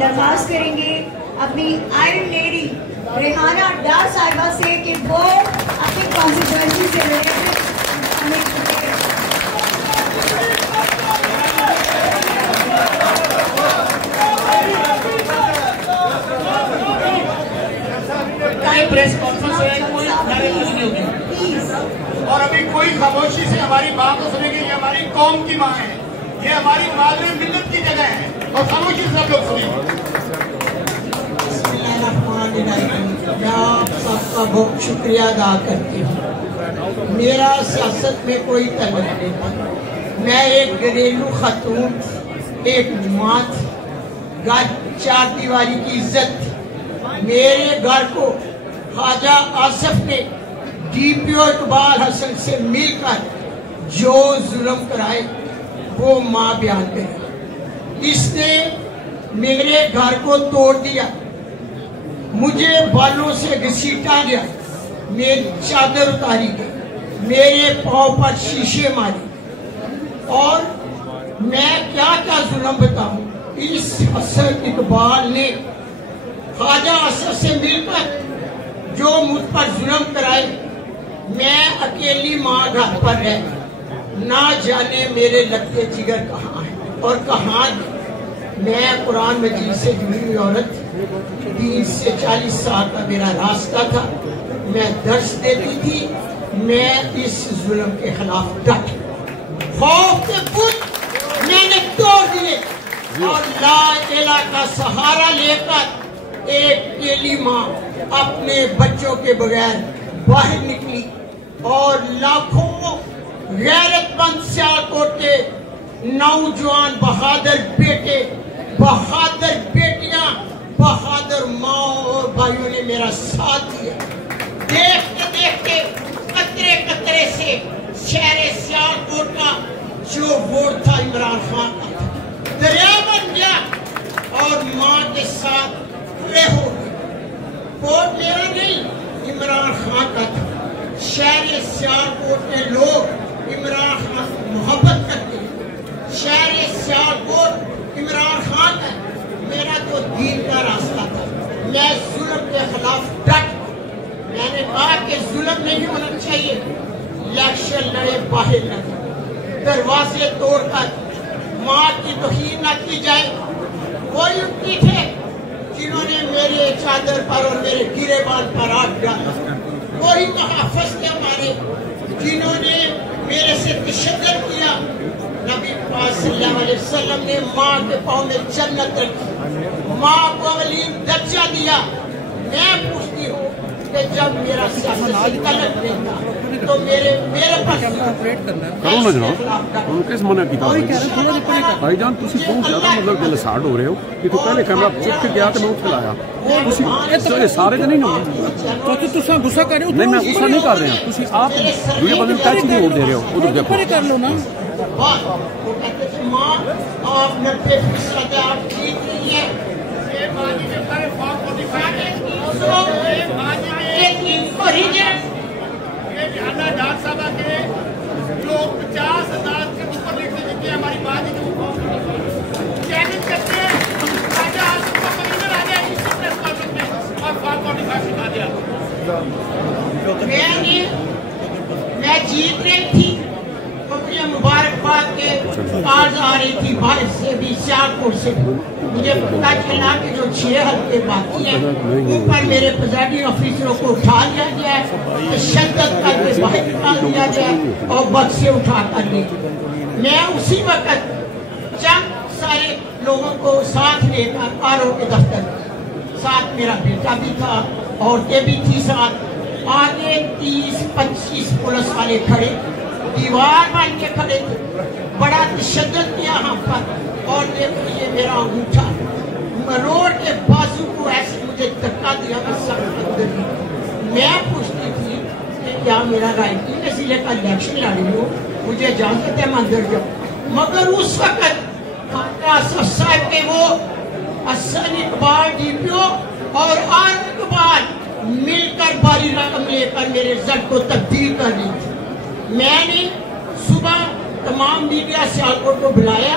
درخواست کریں گے اپنی آئرن لیڈی ریحانہ ڈار صاحبہ سے کہ وہ اپنی کانسٹیٹوئنسی سے ریلیٹڈ پریس کانفرنس ہے، کوئی نعرے بازی نہیں ہوگی اور ابھی کوئی خاموشی سے ہماری بات تو سنے گی. یہ ہماری قوم کی ماں ہے، یہ ہماری مادر ملت کی جگہ ہے اور خاموشی سے سب لوگ سنیں. بسم اللہ الرحمن الرحیم. میں آپ سب کا بہت شکریہ ادا کرتی ہوں. میرا سیاست میں کوئی تعلق نہیں تھا. میں ایک گھریلو خاتون، ایک ماں تھی. گھر چار دیواری کی عزت تھی. میرے گھر کو خواجہ آصف نے ڈی پی او اقبال حسن سے مل کر جو ظلم کرائے وہ ماں بیان کرے. اس نے میرے گھر کو توڑ دیا، مجھے بالوں سے گھسیٹا گیا، میری چادر اتاری گئی، میرے پاؤں پر شیشے مارے اور میں کیا کیا ظلم بتاؤں. اس حسن اقبال نے خواجہ آصف سے مل کر جو مجھ پر ظلم کرائے، میں اکیلی ماں گھر پر رہ نہ جانے میرے لگتے جگر کہاں ہیں اور کہاں نہیں. میں قرآن مجید سے جڑی ہوئی عورت، 30 سے 40 سال کا میرا راستہ تھا. میں درس دیتی تھی. میں اس ظلم کے خلاف ڈٹ خوف کے بت میں نے توڑ دیے اور لا الہ کا سہارا لے کر ایک اکیلی ماں اپنے بچوں کے بغیر باہر نکلی اور لاکھوں غیرت مند سیالکوٹ کے نوجوان بہادر بیٹے، بہادر بیٹیاں، بہادر ماں اور بھائیوں نے میرا ساتھ دیا. دیکھتے دیکھتے قطرے قطرے سے شہر سیالکوٹ کا جو ووٹ تھا عمران خان کا تھا دریا بن گیا اور ماں کے ساتھ ہو گئے. ووٹ میرا نہیں، عمران خان کا تھا. شہر سیالکوٹ کے لوگ عمران خان محبت کرتے ہیں. شہر سیالکوٹ عمران خان ہے. میرا تو دین کا راستہ تھا. میں ظلم کے خلاف ڈٹ. میں نے کہا کہ ظلم نہیں ہونا چاہیے. الیکشن لڑے باہر لگے، دروازے توڑ کر ماں کی توہین نہ کی جائے. وہی اٹھتی تھے جنہوں نے میرے چادر پر اور میرے گرے بال پر آگ ڈالا. وہی محافظ تھے ہمارے جنہوں نے میرے سے تشدد کیا. نبی پاک صلی اللہ علیہ وسلم نے ماں کے پاؤں میں جنت رکھی، ماں کو اولین درجہ دیا. میں پوچھتی ہوں کہ جب میرا سیاست سے تعلق نہیں تھا تو میرے پاس کرو نا جناب، انہوں کس منع کیتا بھائی جان؟ تسی بہت زیادہ مطلب دلساڑ ہو رہے ہو کہ تو پہلے کیمرہ چک کے گیا تو میں اٹھ لایا. تسی سارے تو نہیں ہو تو تساں غصہ کر رہے ہو؟ نہیں، میں غصہ نہیں کر رہا. تسی آپ دوسرے بندے ٹچ نہیں ہو دے رہے ہو. ادھر دیکھو کر لو نا. وہ کہتے تھے ماں آپ 90% آپ ٹھیک نہیں ہے. ریحانہ ڈار صاحبہ کے جو 50,000 کے اوپر لکھ کے جتنے ہماری بات چیلنج کرتے ہیں خواجہ آصف کا کمشنر آ گیا اس پریس کانفرنس میں اور 545 سکھا دیا. میں جیت رہی تھی، مجھے مبارکباد کے کارڈ آ رہی تھی باہر سے بھی، سیالکوٹ سے. مجھے پتا چلا کہ جو 6 حلقے باقی ہیں اوپر میرے پریزائڈنگ آفیسروں کو اٹھا لیا گیا ہے، تشدد کر کے باہر نکال دیا گیا اور بس سے اٹھا کر لی. میں اسی وقت چند سارے لوگوں کو ساتھ لے کر آر او کے دفتر، ساتھ میرا بیٹا بھی تھا، عورتیں بھی تھی ساتھ. آگے 30-25 پولیس والے کھڑے، دیوار بن کے کھڑے تھے. بڑا تشدد کیا ہم پر اور دیکھو یہ میرا انگوٹھا روڈ کے بازو کو ایسے مجھے دھکا دیا. میں پوچھتی تھی کہ کیا میرا رائٹنگ وسیلے کا الیکشن لڑ رہی ہو، مجھے اجازت ہے میں اندر جاؤں. مگر اس وقت آصف صاحب کے وہ حسن اقبال ڈی پی او اور آر اقبال مل کر باری رقم لے کر میرے رزلٹ کو تبدیل کر رہی تھی. میں نے صبح تمام میڈیا سیالکوٹ کو بلایا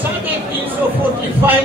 345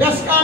10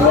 2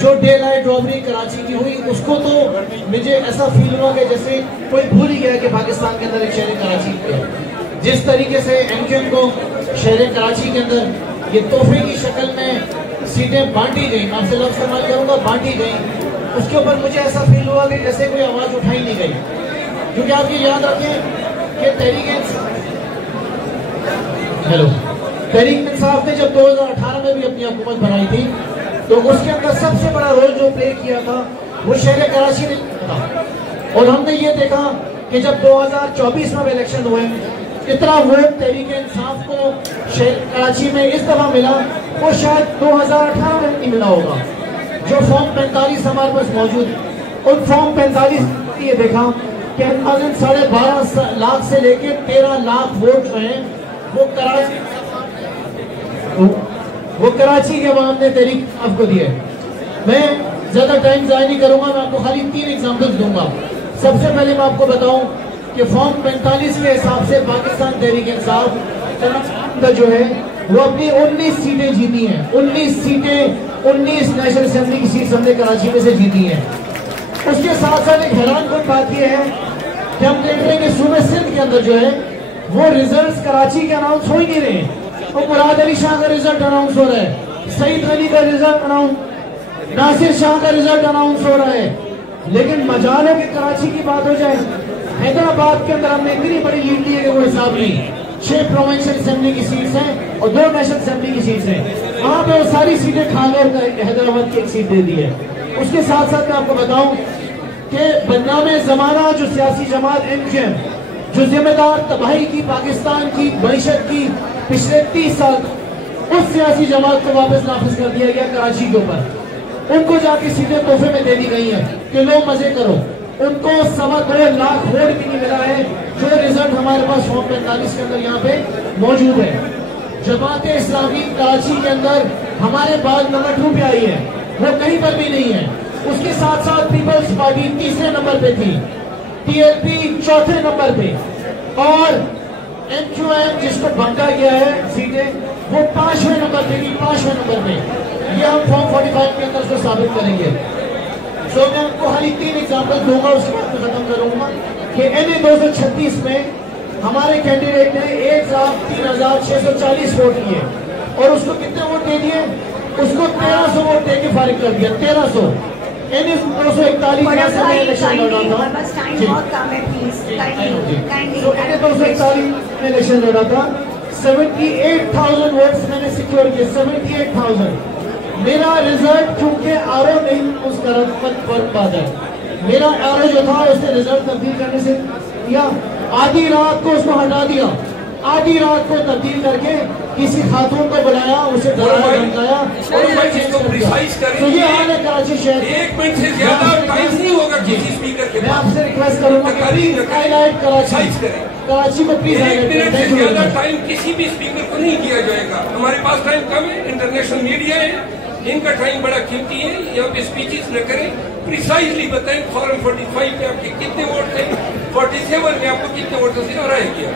جو ڈے لائٹ رابری کراچی کی ہوئی اس کو تو مجھے ایسا فیل ہوا کہ جیسے کوئی بھول ہی گیا کہ پاکستان کے اندر ایک شہر کراچی ہے. جس طریقے سے ایم کیو ایم کو شہر کراچی کے اندر یہ تحفے کی شکل میں سیٹیں بانٹی گئیں, آپ سے لفظ استعمال کروں گا, بانٹی گئیں, اس کے اوپر مجھے ایسا فیل ہوا کہ جیسے کوئی آواز اٹھائی نہیں گئی. کیونکہ آپ یہ یاد رکھیں کہ تحریک انصاف نے جب 2018 میں بھی اپنی حکومت بنائی تھی تو اس کے اندر سب سے بڑا رول جو پلے کیا تھا وہ شہر کراچی نے تھا. اور ہم نے یہ دیکھا کہ جب 2024 میں الیکشن ہوئے اتنا ووٹ تحریک انصاف کو شہر کراچی میں اس دفعہ ملا وہ شاید 2018 میں نہیں ملا ہوگا. جو فارم 45 ہمارے پاس موجود ہے ان فارم 45 یہ دیکھا کہ 12.5 لاکھ سے لے کے 13 لاکھ ووٹ جو ہیں وہ کراچی کے عوام نے تحریک آپ کو دیا ہے. میں زیادہ ٹائم ضائع نہیں کروں گا, میں آپ کو خالی 3 ایگزامپلز دوں گا. سب سے پہلے میں آپ کو بتاؤں کہ فارم 45 کے حساب سے پاکستان تحریک انصاف جو ہے وہ اپنی 19 سیٹیں جیتی ہیں. 19 سیٹیں 19 نیشنل اسمبلی کی سیٹس ہم نے کراچی میں سے جیتی ہیں. اس کے ساتھ ساتھ ایک حیران کن بات یہ ہے کہ ہم دیکھ رہے ہیں کہ صوبے سندھ کے اندر جو ہے وہ ریزلٹس کراچی کے اناؤنس ہو ہی نہیں رہے ہیں. وہ مراد علی شاہ کا ریزلٹ اناؤنس ہو رہا ہے, سعید غنی کا ریزلٹ اناؤنس, ناصر شاہ کا ریزلٹ اناؤنس ہو رہا ہے, لیکن مجال ہے کہ کراچی کی بات ہو جائے. حیدرآباد کے اندر ہم نے اتنی بڑی لیڈ لی ہے کہ وہ حساب نہیں. 6 پروونشل اسمبلی کی سیٹس ہیں اور 2 نیشنل اسمبلی کی سیٹس ہیں. وہاں پہ وہ ساری سیٹیں کھا گئے, حیدرآباد کی ایک سیٹ دے دی ہے. اس کے ساتھ ساتھ میں آپ کو بتاؤں کہ بدنام زمانہ جو سیاسی جماعت ایم کیو ایم جو ذمہ دار تباہی کی پاکستان کی معیشت کی پچھلے 30 سال اس سیاسی جماعت کو واپس نافذ کر دیا گیا کراچی کے اوپر. ان کو جا کے سیٹیں تحفے میں دے دی گئی ہیں کہ لو مزے کرو. ان کو 2.25 لاکھ ووٹ بھی نہیں ملا ہے جو رزلٹ ہمارے پاس فارم 45 کے اندر یہاں پہ موجود ہے. جماعت اسلامی کراچی کے اندر ہمارے بعد نمبر 2 پہ آئی ہے, وہ کہیں پر بھی نہیں ہے. اس کے ساتھ ساتھ پیپلز پارٹی 3رے نمبر پہ تھی, ٹی ایل پی 4تھے نمبر پہ, اور ایم کیو ایم جس کو بانٹا گیا ہے سیٹیں وہ 5ویں نمبر پہ تھی, 5ویں نمبر پہ. یہ ہم فارم 45 کے اندر اس کو ثابت کریں گے. سو میں آپ کو خالی 3 ایگزامپل دوں گا, اس کے بعد میں ختم کروں گا کہ این اے 236 میں ہمارے کینڈیڈیٹ نے 1,03,640 ووٹ لیے اور اس کو کتنے ووٹ دے دیے, اس کو 1300 ووٹ دے کے فارغ کر دیا. 1300 این اے 241 میں الیکشن لڑا تھا. 78,000 ووٹس میں نے سیکیور کیے, 78,000. میرا رزلٹ چونکہ آرو نہیں اس کا فرق بات ہے, میرا آرو جو تھا اس نے رزلٹ تبدیل کرنے سے کیا, آدھی رات کو اس کو ہٹا دیا, آدھی رات کو تبدیل کر کے کسی خاتون کو بلایا, اسے ڈرایا دھمکایا. تو یہ حال ہے کراچی شہر. 1 منٹ سے زیادہ ٹائم نہیں ہوگا کسی اسپیکر کے میں آپ سے ریکویسٹ کروں گا کہ پلیز ہائی لائٹ کراچی کو پلیز ہائی 1 منٹ سے لائٹ زیادہ ٹائم کسی بھی اسپیکر کو نہیں دیا جائے گا. ہمارے پاس ٹائم کم ہے, انٹرنیشنل میڈیا ہے, ان کا ٹائم بڑا قیمتی ہے. یہاں پہ اسپیچز نہ کریں, پریسائزلی بتائیں فارم 45 میں آپ کے کتنے ووٹ تھے, 47 میں آپ کو کتنے ووٹ تھے اور رائے کیا.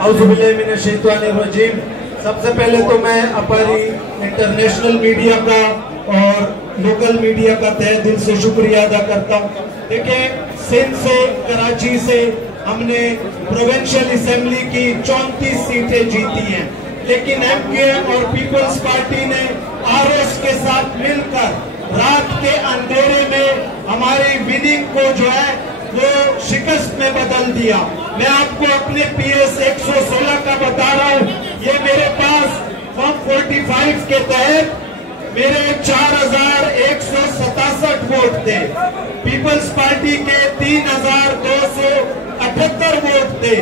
اعوذ باللہ من الشیطان الرجیم. سب سے پہلے تو میں اپنی انٹرنیشنل میڈیا کا اور لوکل میڈیا کا تہہ دل سے شکریہ ادا کرتا ہوں. دیکھیں, سندھ سے کراچی سے ہم نے پروونشل اسمبلی کی 34 سیٹیں جیتی ہیں, لیکن ایم کیو ایم اور پیپلز پارٹی نے آر ایس کے ساتھ مل کر رات کے اندھیرے میں ہماری وننگ کو جو ہے وہ شکست میں بدل دیا. میں آپ کو اپنے پی ایس 116 کا بتا رہا ہوں, یہ میرے پاس فارم 45 کے تحت میرے 4,167 ووٹ تھے, پیپلز پارٹی کے 3,278 ووٹ تھے,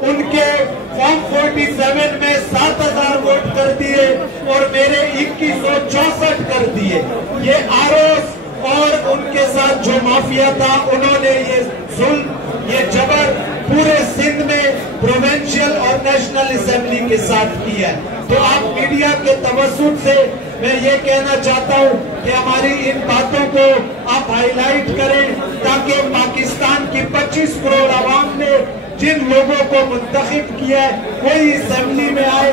ان کے فارم 47 میں 7,000 ووٹ کر دیے اور میرے 2,164 کر دیے. یہ آروس اور ان کے ساتھ جو مافیا تھا انہوں نے یہ ظلم, یہ جبر پورے سندھ میں پروونشل اور نیشنل اسمبلی کے ساتھ کیا ہے. تو آپ میڈیا کے توسط سے میں یہ کہنا چاہتا ہوں کہ ہماری ان باتوں کو آپ ہائی لائٹ کریں تاکہ پاکستان کی 25 کروڑ عوام نے جن لوگوں کو منتخب کیا ہے وہی اسمبلی میں آئے,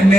NA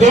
2